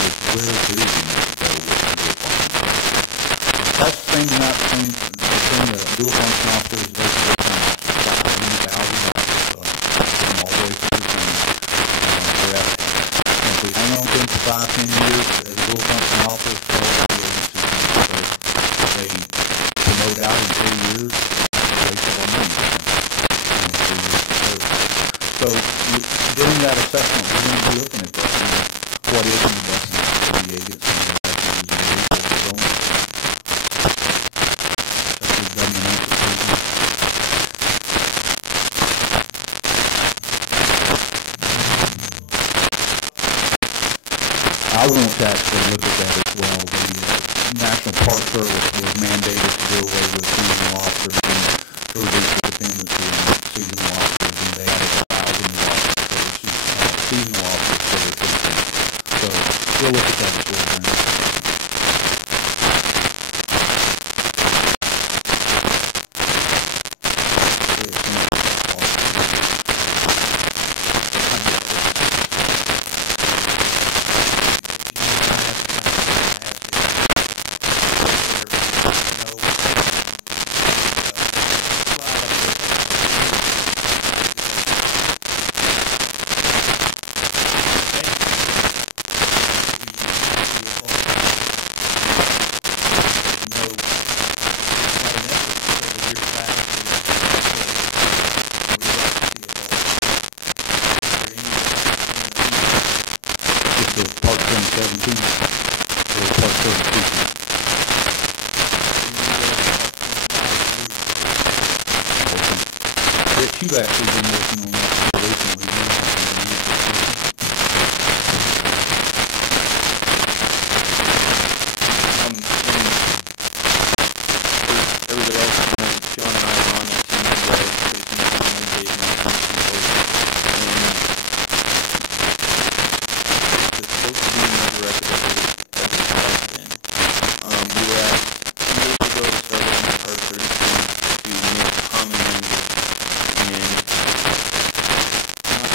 is where do we need to go with the dual function officers? That's the same amount the dual function officers versus full-time officers, about 20,000 officers from all the way through the training. If we hang on to them for 5-10 years as dual function officers, they promote out in 3 years, they put on money in 3 years of service. So during that assessment, we're going to be looking at that. What is in the best interest of the agents and the refugees and the resources only? That's a government institution. I want to actually look at that as well. The National Park Service was mandated to do away with seasonal officers and to reduce the dependency on seasonal officers, and they added 1,000 new officers, seasonal officers for their precinct. So we'll look at that as well. You've actually been working on that recently. everybody else, John and I are on that team today, taking the time and dating our people, and it's supposed to be in the direction that it has been. We were asked 2 days ago to start looking at part 32 to make common language, and not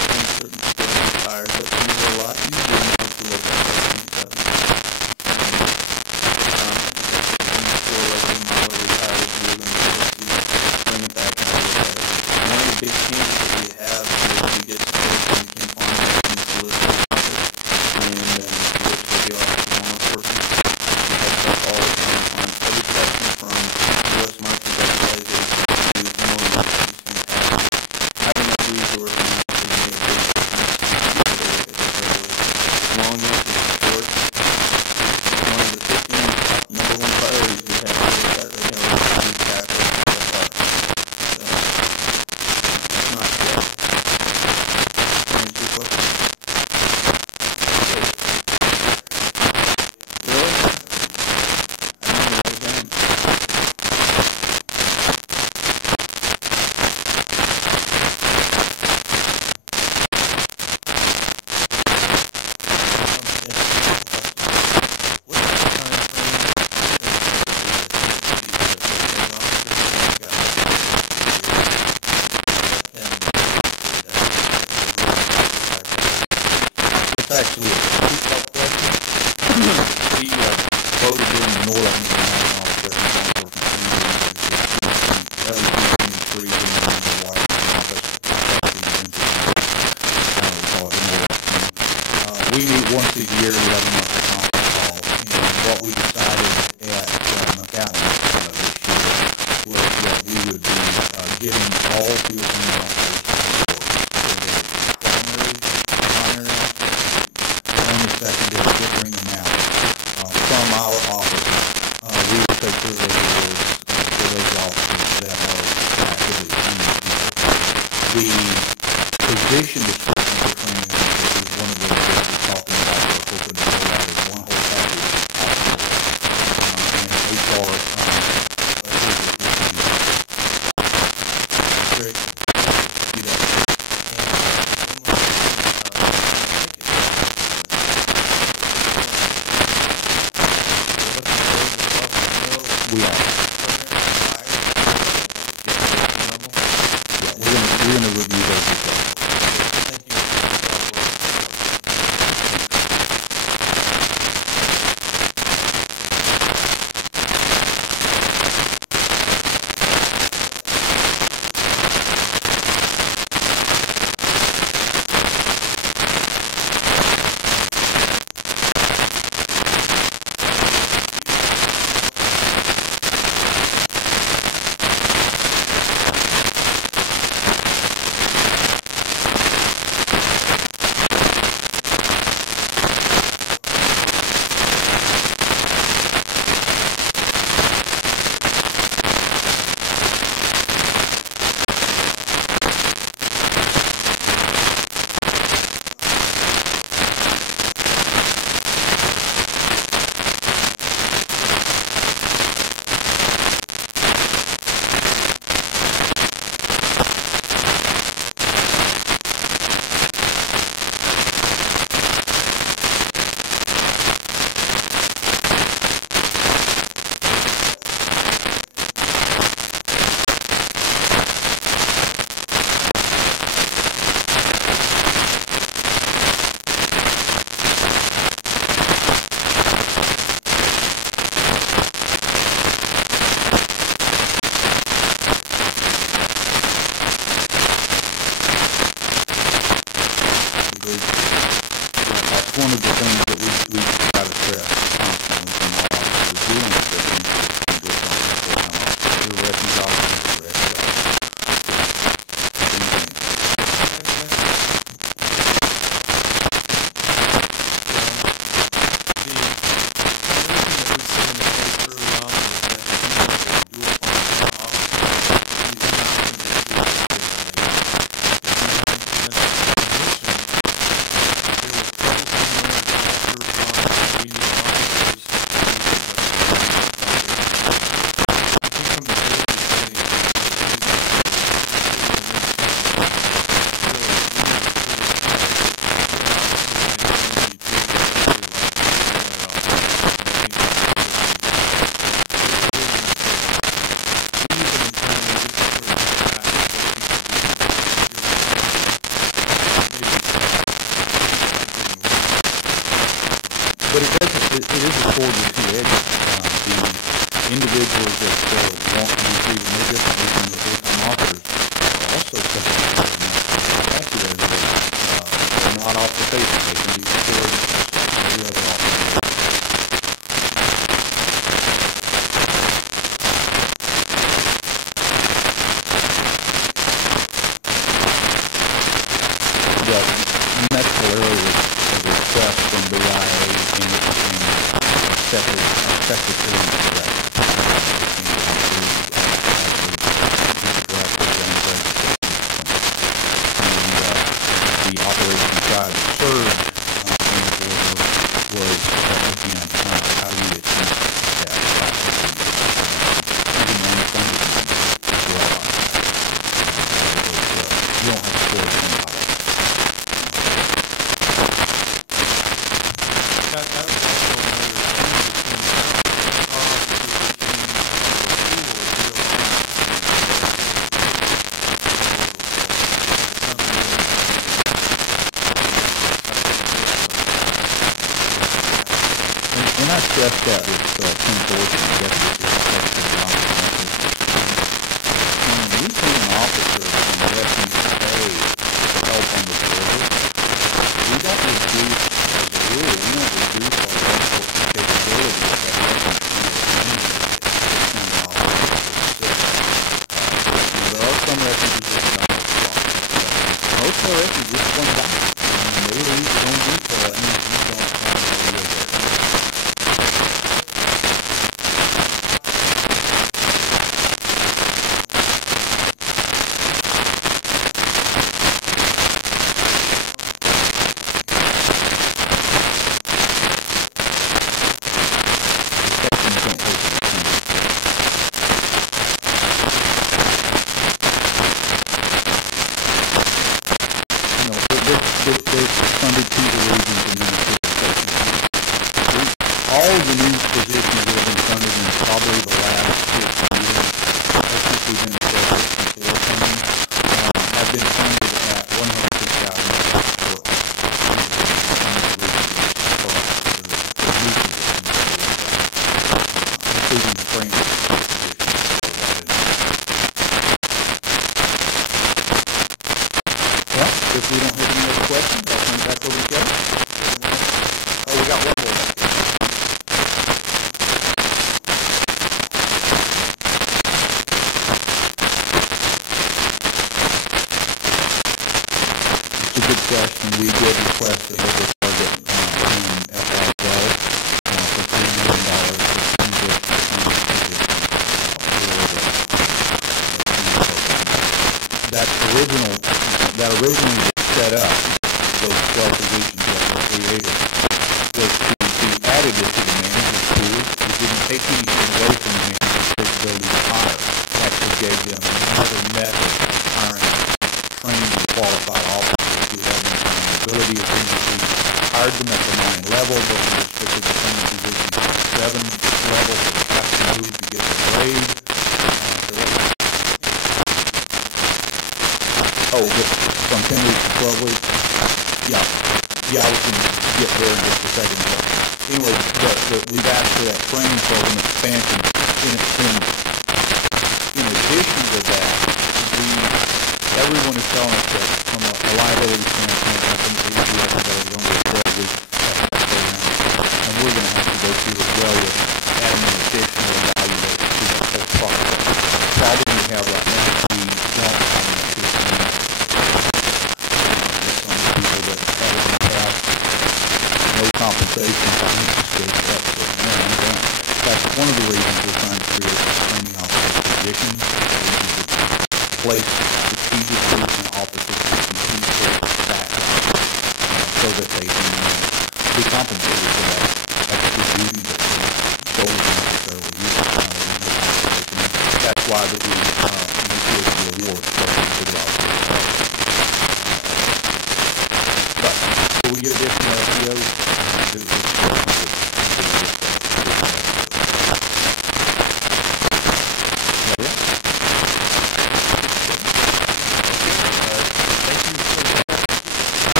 actually a two-part question. We voted during the Norland County officer LE 23 being in the Washington office. We meet once a year. We have a monthly conference call, and what we decided at McAllen this year was that we would be giving all field training officers primary officers and the secondary, differing them out from our office. We will take privilege awards for those officers that are actively training people. The position description for training officers is one of those that we're talking about. We're hoping to roll out as one whole package and HR. Great. See that. We are. Yeah, we're gonna review those as well. Thank you. That's one of the things that we try to stress constantly from our officers. We don't expect them to go from full-time officers. We're refuge officers, we're refuge officers. But it is a sword with two edges. The individuals that want to be treated no differently than the full-time officers are also subject to statute as they're not off the face. They can be restored like every other officer. The medical area was a request from BIA and it became secretary for that. The operation side served was again, how do we achieve that process? Even one thing as well. You don't have to score somebody. That was also another addressed that with Tim Thornton, I guess it's the Secretary of Operations. When we send an officer from Refuge pay to help on the border, we don't reduce, as a rule, we don't reduce our law enforcement capability of that Refuge there are some refugees that don't have a most of our refugees just one guy. They leave Home Depot, that means you don't have to live there. Funded to the regions and then all the new positions that have been funded in probably the last 15 years, I think we've been established before coming, have been funded at $106,000 per including the training. If we don't have any other questions, I'll turn it back over to Kelly. Oh, we got one more back here. It's a good question. We did request a bigger target in FY 12 for $3 million for English that originally was set up, those 12 positions that were created, was to be additive to the manager's tools. It didn't take anything away from the manager's capability to hire. It actually gave them another method of hiring trained and qualified officers who had the ability of industry, hired them at the 9 level, but were restricted to some positions at the 7 level, so they have to move to get the grade. From 10 weeks to 12 weeks? Yeah, I was going to get there in just a second. But anyway, we've asked for that training program expansion. In addition to that, everyone is telling us that from a liability standpoint, I think the EPS is only 12 weeks